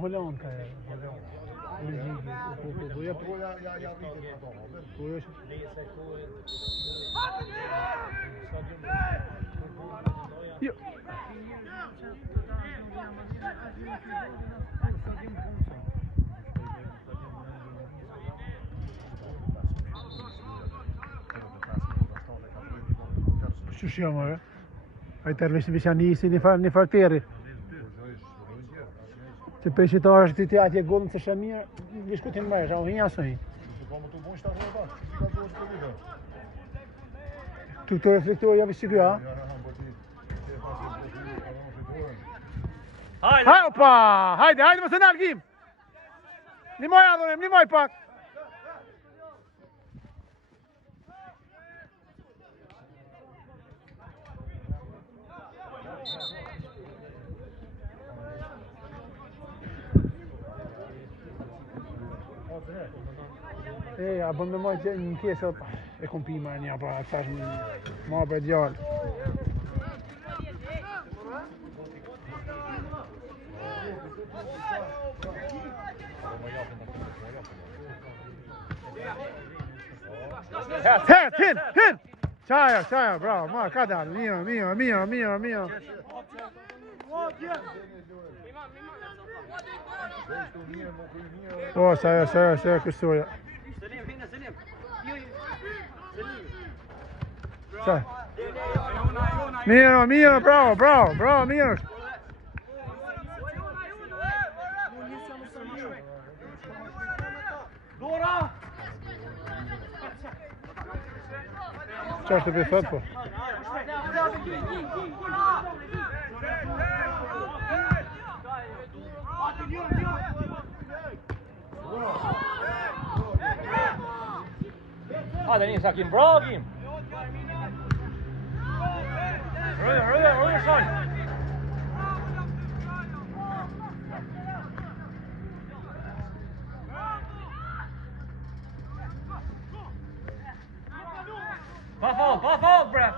Holland ka e. Po ja Që shjama, e? A i tërvesh në vishanisi një farteri. Që peshitar është ti atje gullën se shëmija, diskutin mërë, a u hinja së hi. Tu këto reflektorë jave si gëja? Opa! Hajde më së nalgim! Nimoj adhonim, nimoj pak! A bën me majtë një pjesë e kom pi marrë një, pra thash ma për djallë. Hin! Qaja, bravo, ma, ka dalë, mija. O, saja, këstoja. Mira, bravo, mira. Qa është të bëjfat, po? Hajde një sakim, bravo Kim! Rrëdhe, shonj! Pa fall, bre!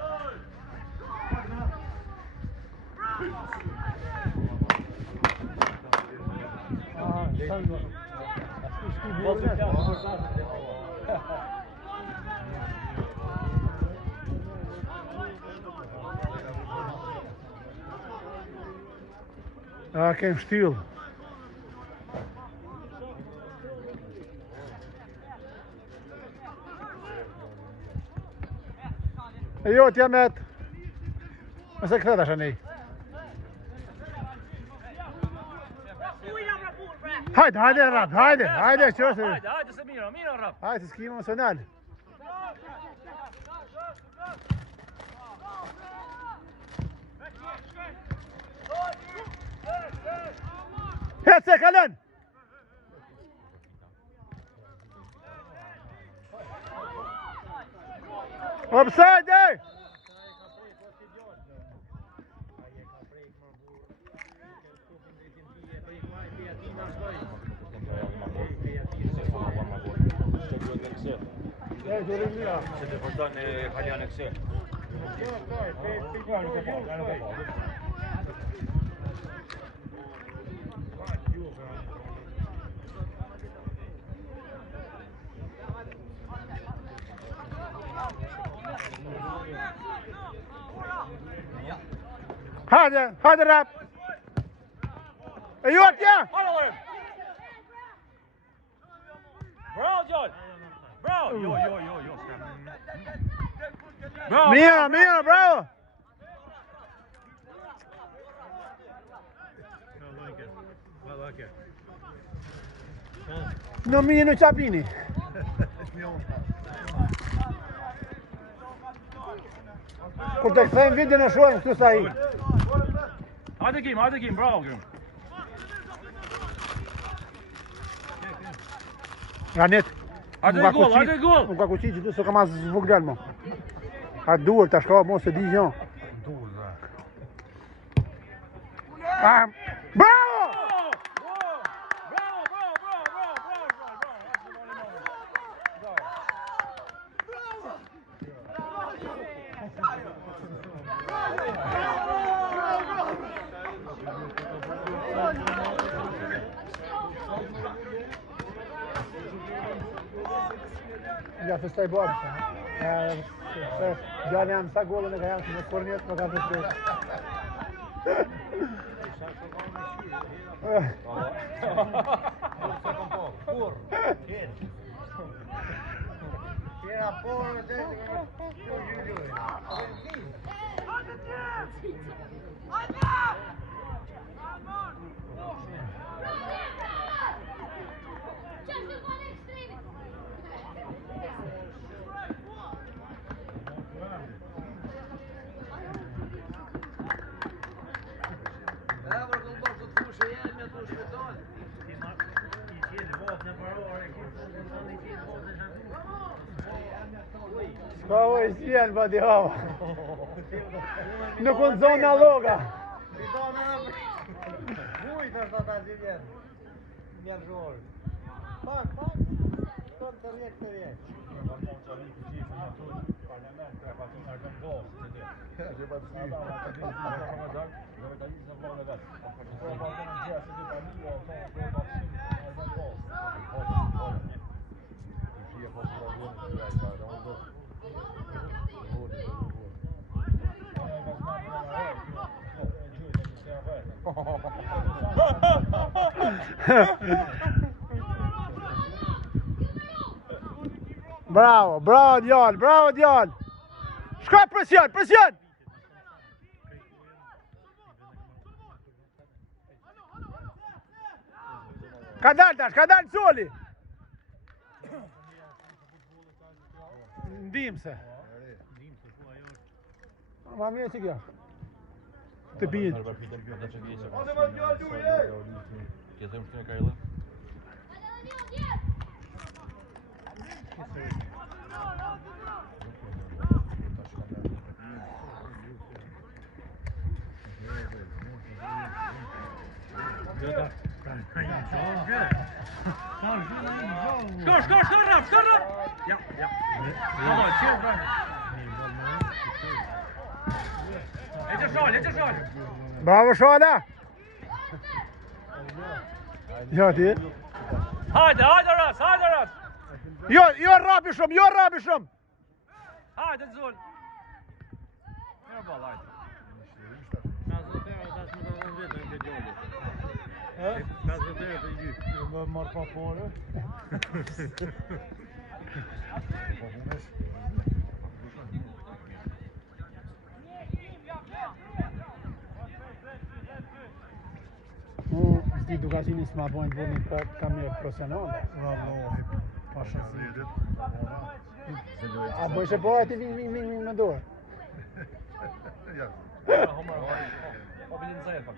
Kem shtyll. E jo, t'ja met. Mëse këthet ashe nej. Hajde, rap, hajde, qërëse. Hajde, se mira, rap. Hajde, se s'ki emocional. Hetse, kalen! Offside, ej! Se të përdojnë e kaljanë e këse. Hajde rap! E ju atje! Bravo, John! Bravo! Jo. Mira, bravo! Non mi në qapini. Kur të këthejmë video në shojmë këtu sa i. Hajde Kim, bravo Kim. Ranet. Hajde gol. Nuk ka kuqi që tu së kam asë zvugdel mo. A duhet të shka mos e di gjon. Bravo! ja festoj babës. Gjallë jam sa gollën e ka jam, në kornjet më ka festoj. Ka oj si janë badi hava. Nuk unë zonë në loga. Mujtë është ata që vjenë. Mjerëzorë. Pak, tonë të rjekë të rjekë. Bravo, bravo djallë, bravo djallë. Shka presion, presion. Ka dalë tash, ka dalë soli. Ndim se. Ma mirë që kjo. Të pijet. Skor! Ja. Let's Bravo Shala. Ja ti. Hajde Ras. Jo rapi shumë. Hajde Zul. Ja ball, hajde. Na zotëra tash më do të vetëm këtë gjallë. Na zotëra të gjithë. Jo më marr pa fore. Ti duka që nisë ma bojnë të vëllin për kamje profesionale. Vallohi, pasha zedit. A bëjsh e bëjt i ving me dorë? Ja. Po bilin zajë pak.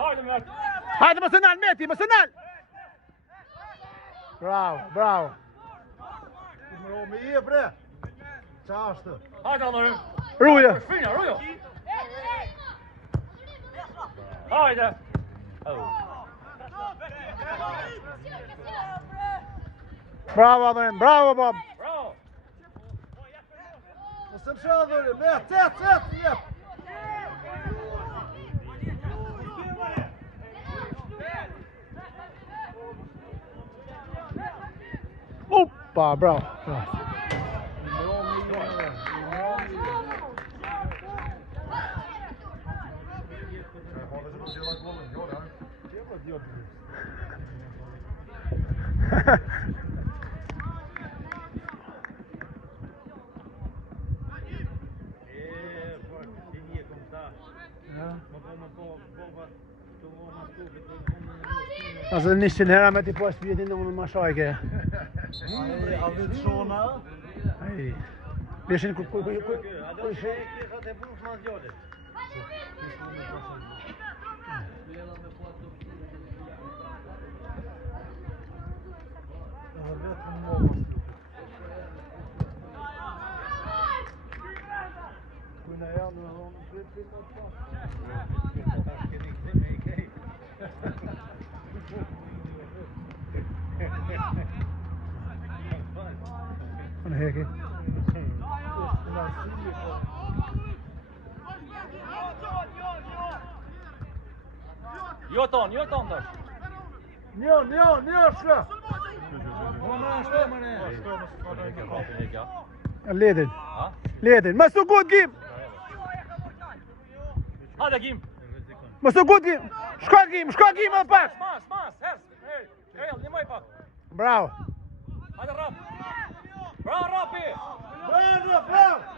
Hajde Mert. Hajde më sënal, Meti, më sënal! Bravo. Me i e bre. Qashtë. Hajde Anorim. Ruja. Shpina, Rujo. Hajde. Bravo Anorim, bravo Bob. Bravo. Mos të mshë Anorim, me, cet, jep. Opa, bravo. Alltså 100 hera me ti po është vjetin dhe unë ma shajke. A vetë shona? Peshin ku ishe? Kisat e bush ma zgjotit. Edhe vetë më më Kujna janë në ronë të Në heki. Jo ton tash. Një, shka. Ledin. Ledin. Mas të gut Gim. Hajde Gim. Mas të gut Gim. Shka Gim edhe pak. Mas, hers. Krejl, një maj pak. Bravo. Hajde Rap. Bravo Rapi. Bravo.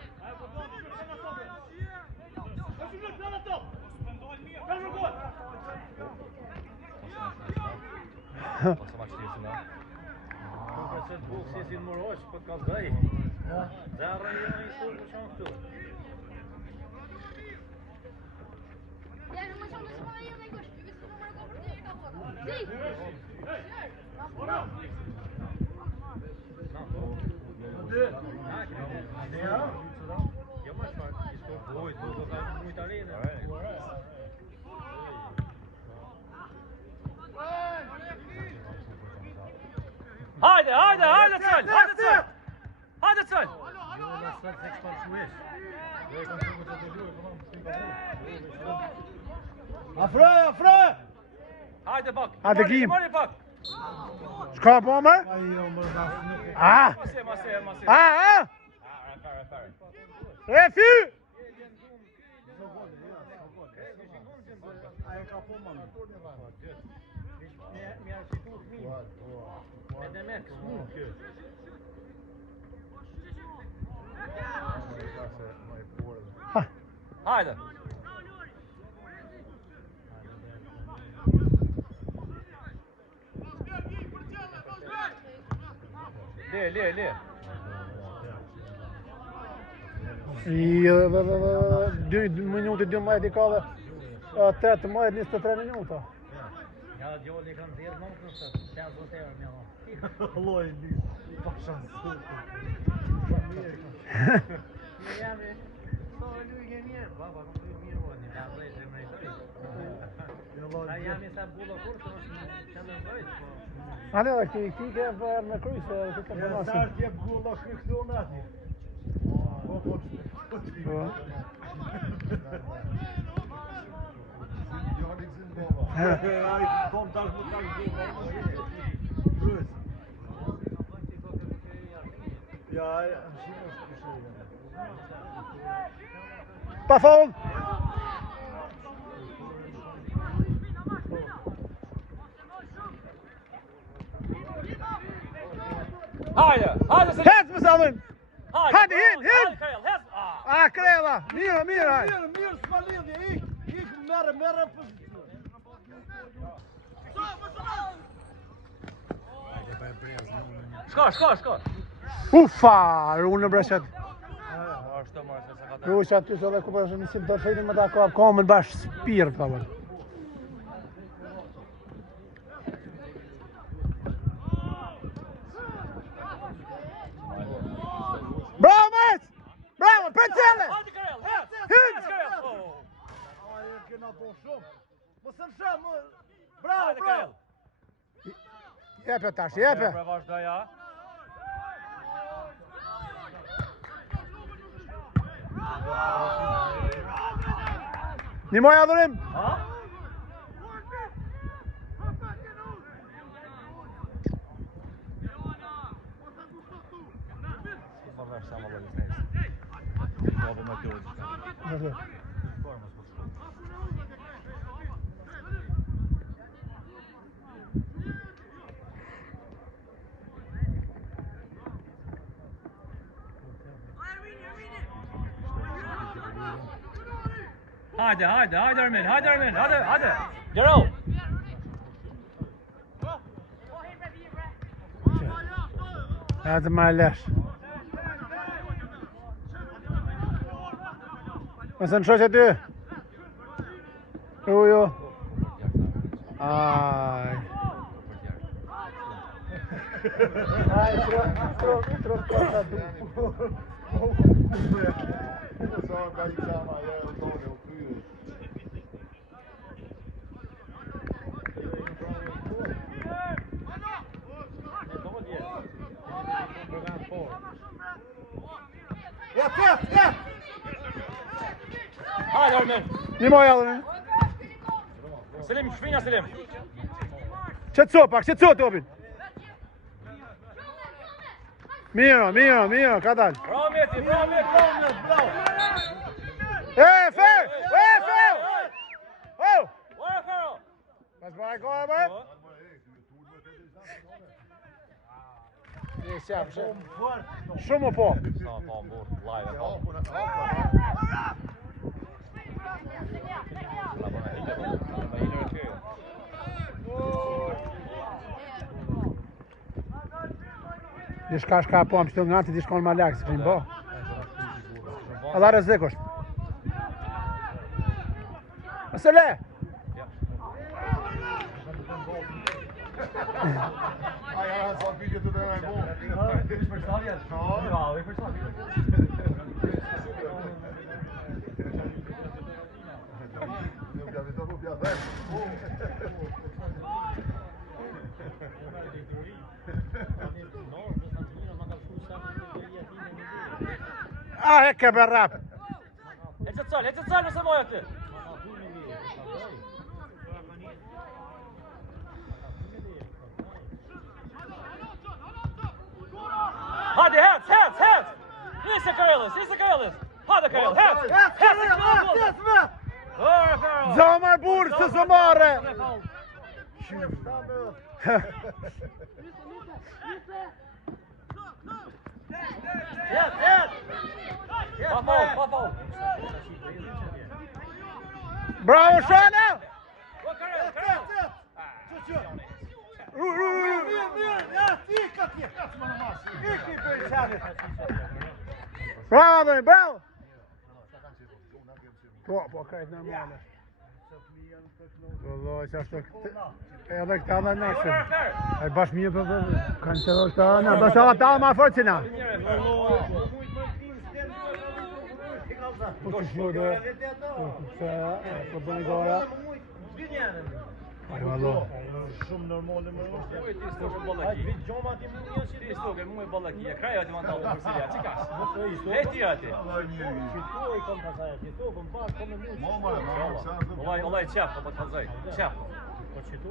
Pasa ma qëtjesin, da? Nuk e se të bullë si si në morosh, për ka zdaj. Zara një në i surë për qanë këtu. Hajde cëll! Afrë! Hajde bak! Hajde, Gim. Mori bak! Shka po më? Ah! Mase. Ah! Fare. Refi! Hajde! Le. 2 minuti 12 i ka dhe 18, 23 minuta. Ja, djoli kanë dhjerë më të nështë, 50 euro një loj, një pa shansë. Një jam e, so luj ke mirë, baba, nuk luj mirë o, një da dhejtë e mrejtoj. Ta jam e sa bullo kur, të nështë që në dhejtë, po. Ale, dhe këti ke vërë me kryj, se këtë të përmasi. Sa është jep bullo këtu në ati. Po. Kom tash më tash ja, Pa faul! Hajde se... Hez më samën! Hajde, hin! Krejl, hez! Ah, Krejla! Mirë, hajde! Mirë, s'ka lidhje, ik, merre pozicion. Shka! Ufa! Runë në breshet. Ashtë të marrë se ka të... Ruë që aty se dhe ku përshë një simë të fejnë më ta ka kamën bashkë spirë të përë. Bravo, Mec! Bravo, pëncele! Hajde Krejl, hez! Hin! Aje kena po shumë. Mos në shumë, bravo. Jepe tash, jepe! Bre vazhda ja. Një moj adhurim! Hajde Armin, hajde! Gero! Hajde ma lesh. Mësë në shoqe ty. Jo. Aj. Aj, tro kota du. Hajde Armin! Një moj adhurim. Selim, shpinja Selim. Qetëso pak, qetëso topin. Miro, ka dalë. Bravo Meti, bravo. Fer! Oh! Ora Fero. Pas bara gojë bërë? Shumë po. Sa po mbo, live po. Di shka po më shtu nga ti di shkon ma lakë, se këmë bo. Alla rëzik është. Mëse le! Ja, så bygger du den här gången. Ja, vi förstår. Hecka berrap! Ett sal med samma öte. Hadi hands! Nisa Karelis! Hadi Karelis, hands! Ora Fero! Zamar burë, se së mare! Papau! Bravo, Shana! Karel! Bravo! Po, krejt normale. Vëlloj, që ashtë edhe këta dhe nëshë. E bash mjë për kanë që dhe këta në, bashkë ata ma forcina. Po që shlude, po të një gora. Aj, vëlloj. Shumë normale më rrështë. Ti stokë ballaki. Gjoma ti më një që Ti stokë mu e ballaki. Kraja ti mandau për Siria, çikash. E ti aty. Qito i kom pasaj, qito kom pa, kom e mund. Olaj çap, po të kallzoj. Çap. Po qito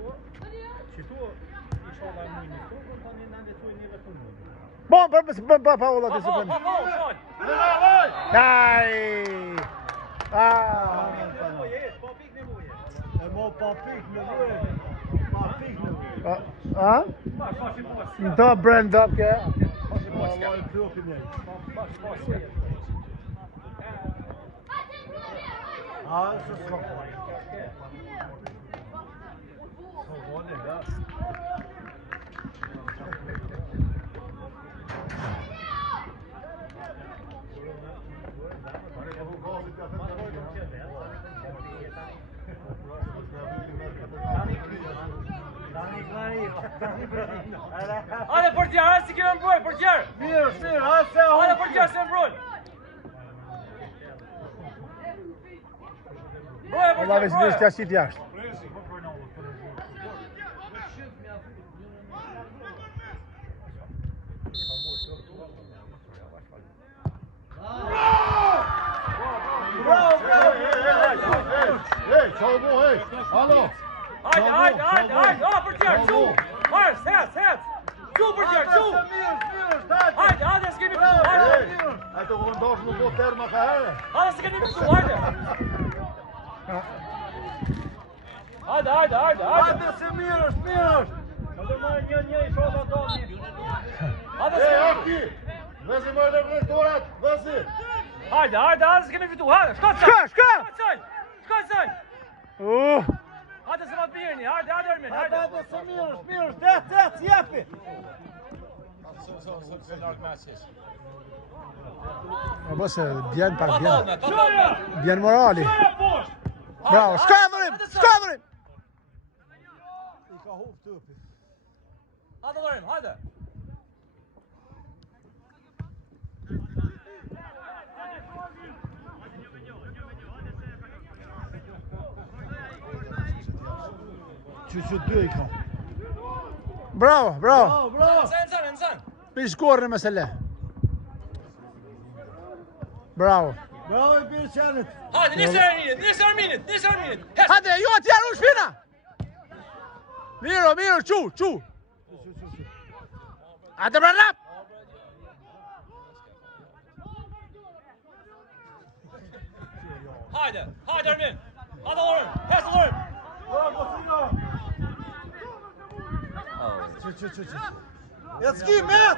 inshallah më një stokë, po një nande tuaj një vetë mund. Bom, pa ola të se përnë. Mo pa pik në vërë. Në të brenda ke. Hajde portier, hajde si kemi mbroj, portier. Mirë, hajde. Hajde portier se mbroj. Ola veç dhe shtë ashtit jashtë. Hej, çao bu, hej. Alo. Hajde, portier, çu. Mars, hands. Çu portier, çu. Hajde, s'kemi këtu, hajde. Ai të vendos në po terma ka herë. Hajde, s'kemi këtu, hajde. Hajde. Hajde se mirë është. Hajde më një i shoda doni. Hajde, Aki. Vëzi më në rretorat, vëzi. Hajde, s'kemi këtu, hajde. Shka! Shkoj. Hajde se ma të birni, hajde Ermin, hajde. Hajde se mirë është. Tet, jepi. O bëse, bjen morali. Bravo, shkadërim! I ka huf tëpi. Hajde Lorim, hajde. Që dy i ka. Bravo! Nëzën. Për shkorën me se le. Bravo! Bravo i Pirçanit. Hajde, nisë Arminit. Hajde, ju atjerë u shpina! Miro, çu. Hadi brap. Haydi Ermin. Hadi Orun. Pes Orun. Etski, Matt!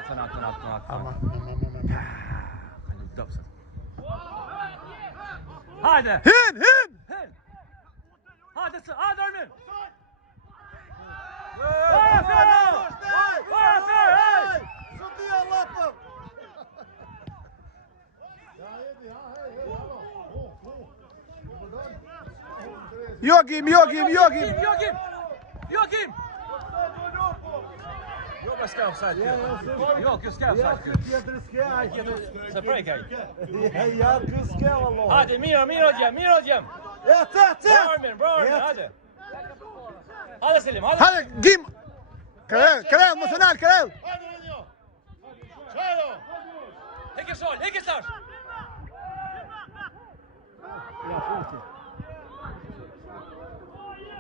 Aman. Haydi. Hin. Hadi Ermin. Joakim. Joakim. Yok, jag ska offside. Yok, jag ska offside. Så break här. Ja, du ska valla. Hadi Miro diyem. Bra Armin, hadi. Hadi Selim, hadi. Hadi gim. Karel, emocional, Karel. Hadi Renjo! Čajo! Hicke start.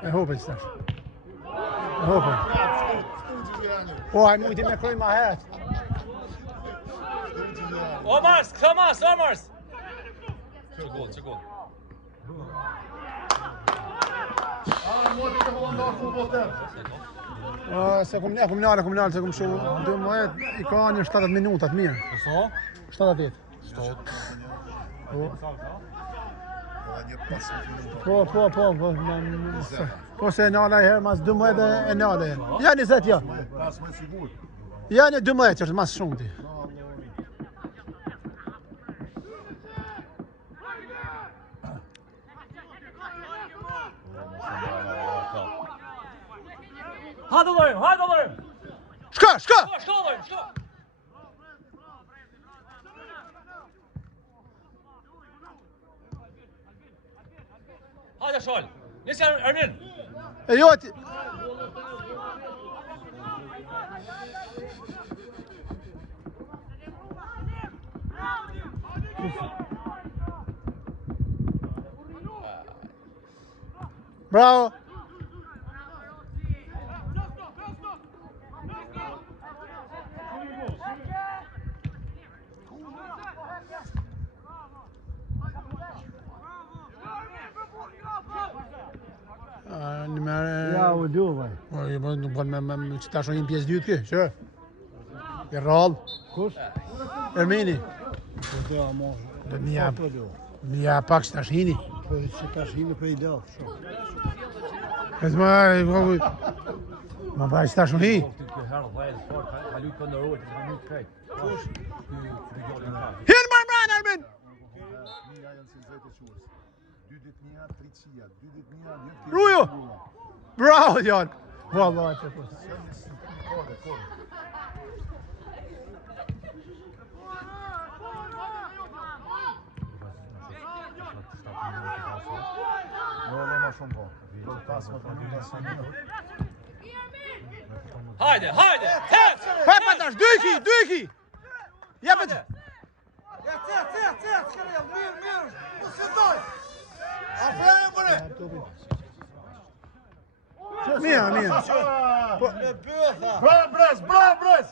Jag hoppas inte. Jag hoppas. Åh, han måste med klämma här. Omars. Så god. Se komunal, se kom show. Du må I kan 70 minuter mer. Så? 70. På senala här mas du må det en alla. Ja ni sett ja. Pas me sigur. Ja ni du må det mas shumë ti. Hadi oğlum. Ska. Skå oğlum. Hadi Şol. Ne sen Ermin? Yok. Bravo. Ja, och du va. Oj, men på med station in pjesë dytë kë, që? I rall. Kush? Ermini. Po do mo. Do mia. Po do. Mia pak stashini. Po se tash hini për i dal. Ma bëj stashoni. Hin marran Ermin. Rujo. Bravo Jan. Vallahi çok güzel. Haydi. Tef. Pepataş, düki. Yap hadi. Mia. Bravo, Bres!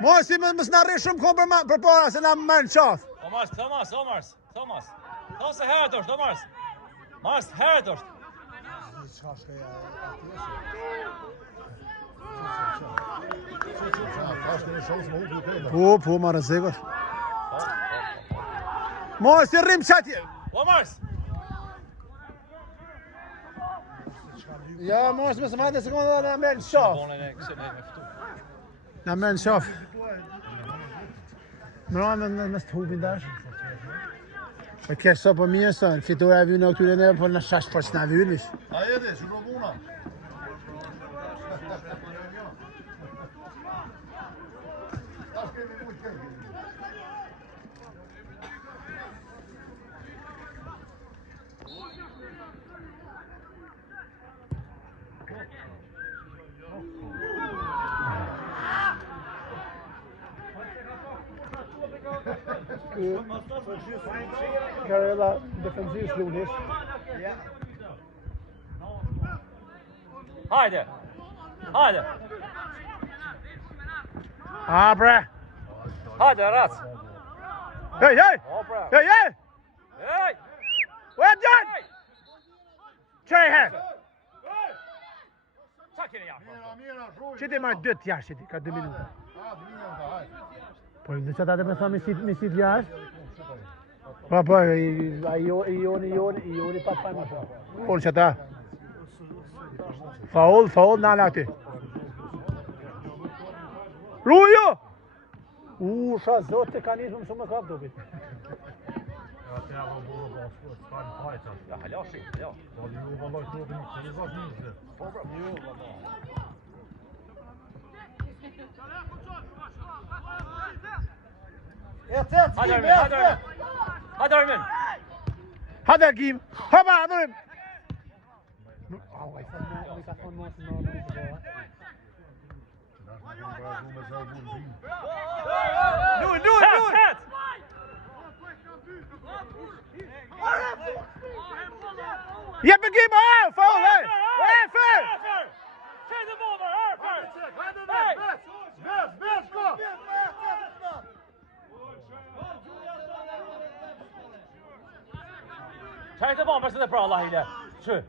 Mos I mos na rri shumë kohë për para se na merr qaf. Thomas. Thomas heratosh, Thomas. Mars heratosh. Po, marrë zegur. Mos I rrim çati. Thomas. Ja, mos më smajtë sekonda na merr qaf. Na merr qaf. Mëron me stupin dash. E ke sa po mirë sa, fitura e vjen këtyre ne po na shash pas na vylish. Ajde, që nuk puna. Karela defensiv slulis. Haydi. Hajde. A bre. Hajde, ras. Hey, hey. O, bre. Hey, hey. Hey. Where done? Çaj he. Qa keni ja? Mira, shuj. Çi ti më 2 jashtë ti, ka 2 minuta. Ah, 2 minuta, hajde. Po dhe çata të më thonë me si jashtë. Po, i pa pa më thonë. Po çata. Faul në alati. Rujo! Sha zote ka njësë më shumë më kap dobit. Ja, halja shik, halja. Hajde Armin, hajde Armin. Hajde Armin. Hadi Hakim. Hoppa, adurim. Au, ai ka thonë mos në Head. Jep Hakim, faul, hey. Hey, fair. Take the ball there, Arthur. Take the ball, basta pra Allah ile. Şu.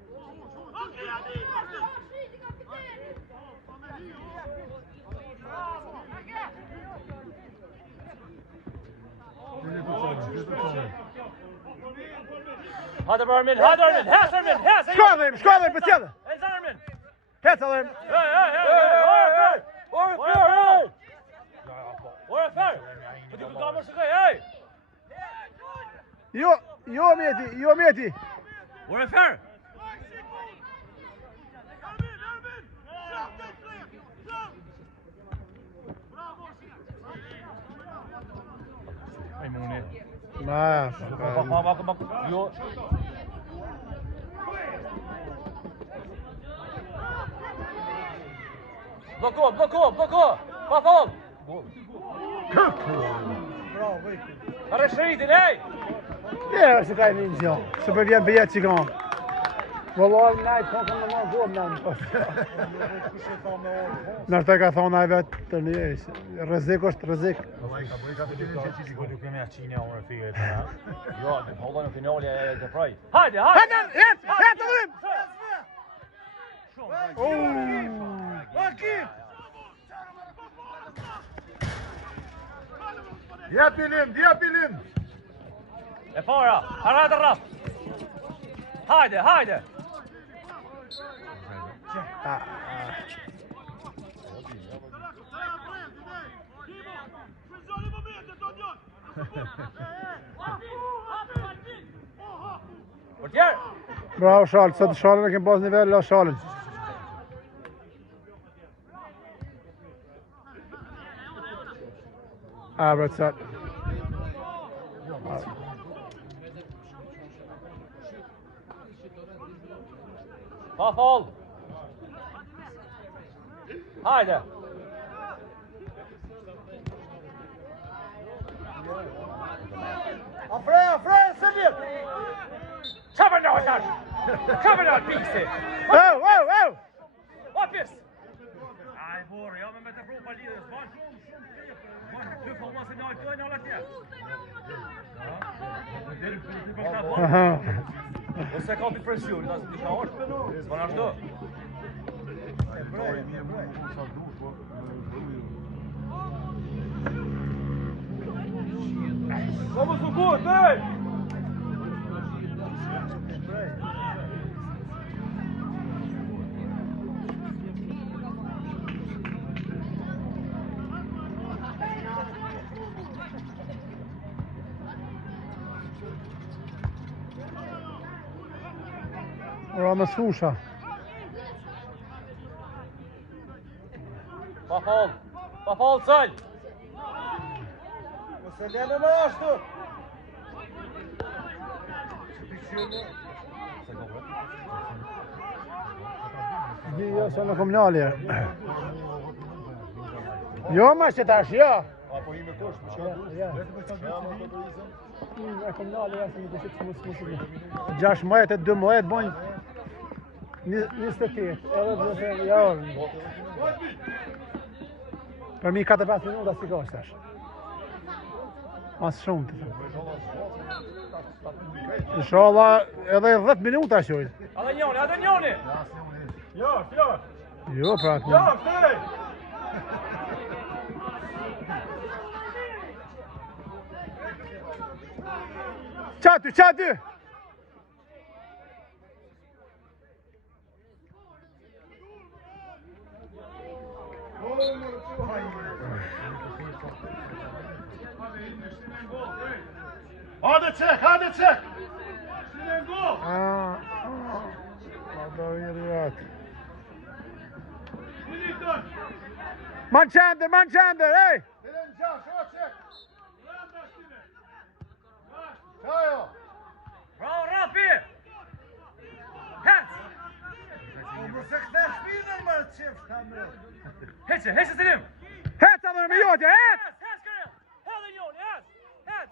Hadi Armin, hadi Armin. Hes Armin, hes. Shkollëm, për tjellë. Hes Armin. Hec alëm. Hey. Arthur. Po ti ku kamë shkoj, hey. Jo mjeti. Arthur. Ai mune. Ma. Bak. Yo. Blokko. Pa fall. Arreshit, hey. Ja, se ka një gjë. Se për vjen bëja që kam. Vëllohem najtë, kokën në ma gom në Nështë të ka thonë a vetë të një, rëzik është rëzik. Jo, det håller nog final i det fraj. Hajde, Het, Adrim! Djepilim! E fara, harada rap. Hajde. Portier. Bravo Shalë, sot Shalën e kemë pas nivel, la Shalën. Bre të sot. Pa fall. Hajde. Afre, Silvio! Kamerad, pixi. Oh! Opis. Ai, borë, ja me të pru pa lidhës, ba shumë. Ty po mos e në altë, në altë. Ose ka pi presion, da se ti ka orë. Bën ashtu. Vamos o gol, vem! Ora në susha. Pa fall, sëll! Se lene në ashtu. Jo, se në kom nalje. Jo, ma që tash, jo. Apo i me kush, më shka Ja. E kom nalje, ja, se më të shqipë së më 6 mëjet e 2 mëjet, bojnë. 28, edhe nëse ja orë. Për mi 4-5 minuta si ka është tash. Mas shumë të thëmë. Inshallah edhe 10 minuta shojnë. Edhe njoni! Jo, Jo, pra ku. Çatu! Hadi çek! Ada yürüyat. Mançander, hey! Senin can, şuna çek! Çayo! Bravo, Rafi! Hands! Heçe Selim! Het hadden we met het! Hands, Kirill! Hell in njoni, hands!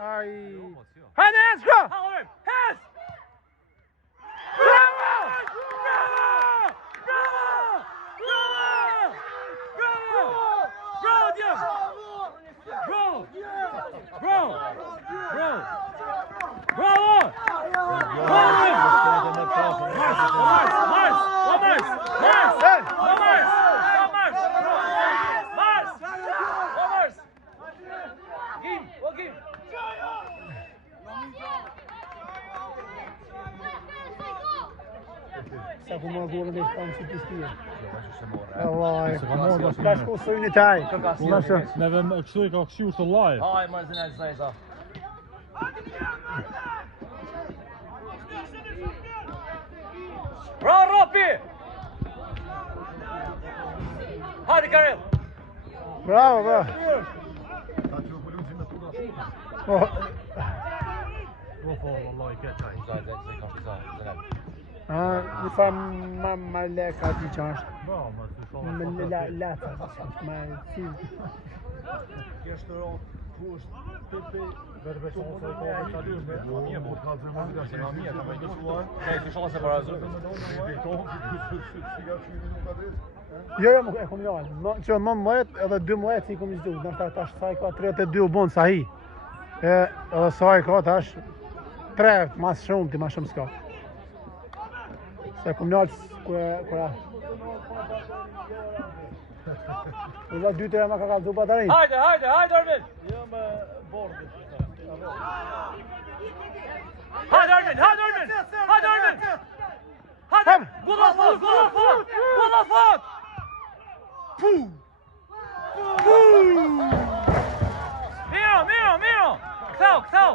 Ai. Hadi Esko! Hou hem! Hands! Sa ku më gurën e shpanë si pistia. Allah, ka shku së unë i taj. Neve kështu I ka kështu të laj. Haj, më zënë e zëjza. Bravo, Ropi! Hadi, Kirill! Bravo. Mi fa ma leka ti qashtë. Me leta, ma cilë. Jo, e kom lojnë. Që në 19 edhe 12 si kom i zdu. Nështë tash saj ka 32 u bunë sa hi. Edhe saj ka tash 3 mas shumë ti ma shumë s'ka. Se kom lojnë kura. Ulla 2-3 ma ka kaldu batarin. Hajde, Armin! Jo me bordit. Hajde, Armin! Golla fot! Miro! Këthau!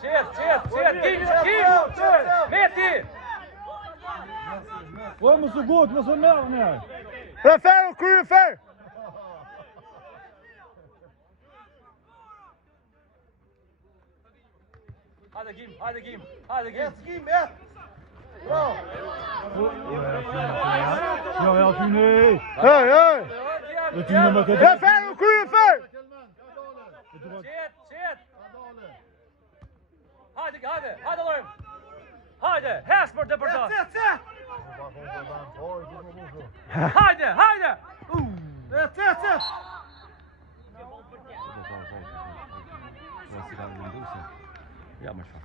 Qet! Meti! O, më së gotë, më së merë një. Refer, kry refer! Hajde Gim! Ja, Fyni. Hey! E ty në më këtë. Refer, kry refer! Qet! Hajde, Lorim! Hajde, hes për të përta! Hajde! Ja, më shfarë.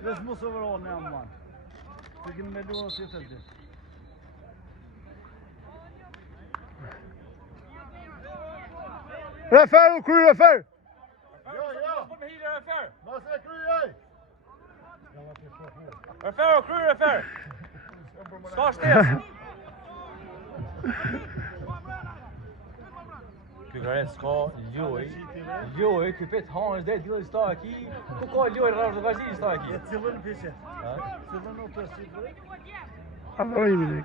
Vesh mos overall në jam man. Të kënë me duha si të të. Refer, kry refer! Mos e kryej! Refer! Ska shtes! Ky gare s'ka ljoj, ky pet hanë dhe dilë sta aki, ku ka ljoj rrë të gazi sta aki? Cilën pishe? Cilën o të si të? Adorimi dhe.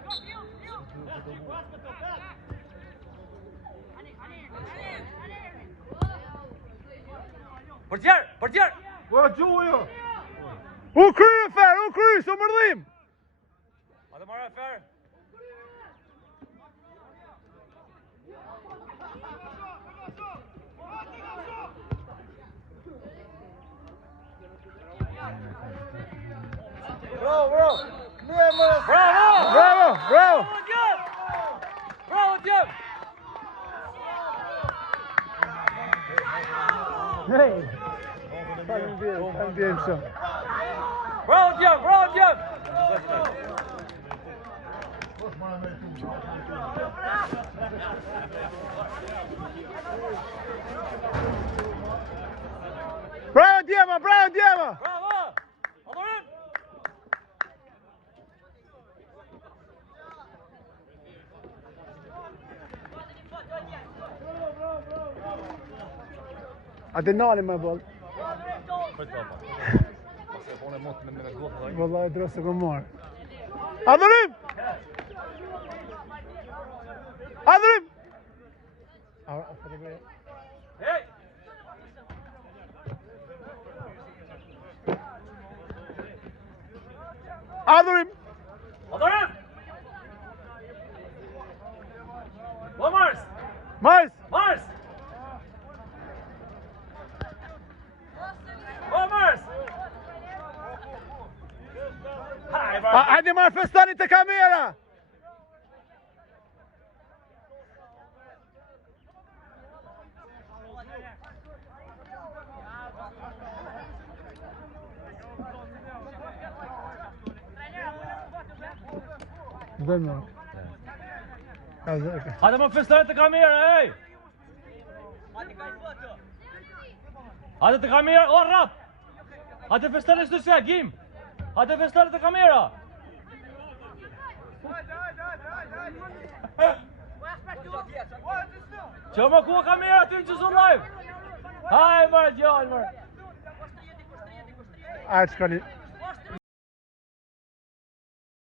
Për tjerë! Po gjujo! U kry, së mërdhim! Hajde marrë refer! Bravo, bravo! Bravo, Djem! Hej! Kan bjem så. Bravo, Djem! Bravo, Djem! Bravo Djema, bravo Djema! Bravo! Adorym! Adrenalin më boll. Vallahi drosë kom marr. Adrenalin! Adrenalin! Hey! Adrenalin! Adorym! Go Mars! Mars! Mars! Go Mars! Haj, Mars! Hajde manifestoni të kamera! Dëmë. Hajde më festoni të kamera, ej! Hajde të kamera, o rap! Hajde festoni së se, Gim! Hajde festoni të kamera! Që më ku kamera ty në qësu live! Hajde mërë gjallë mërë! Ajde shkoni.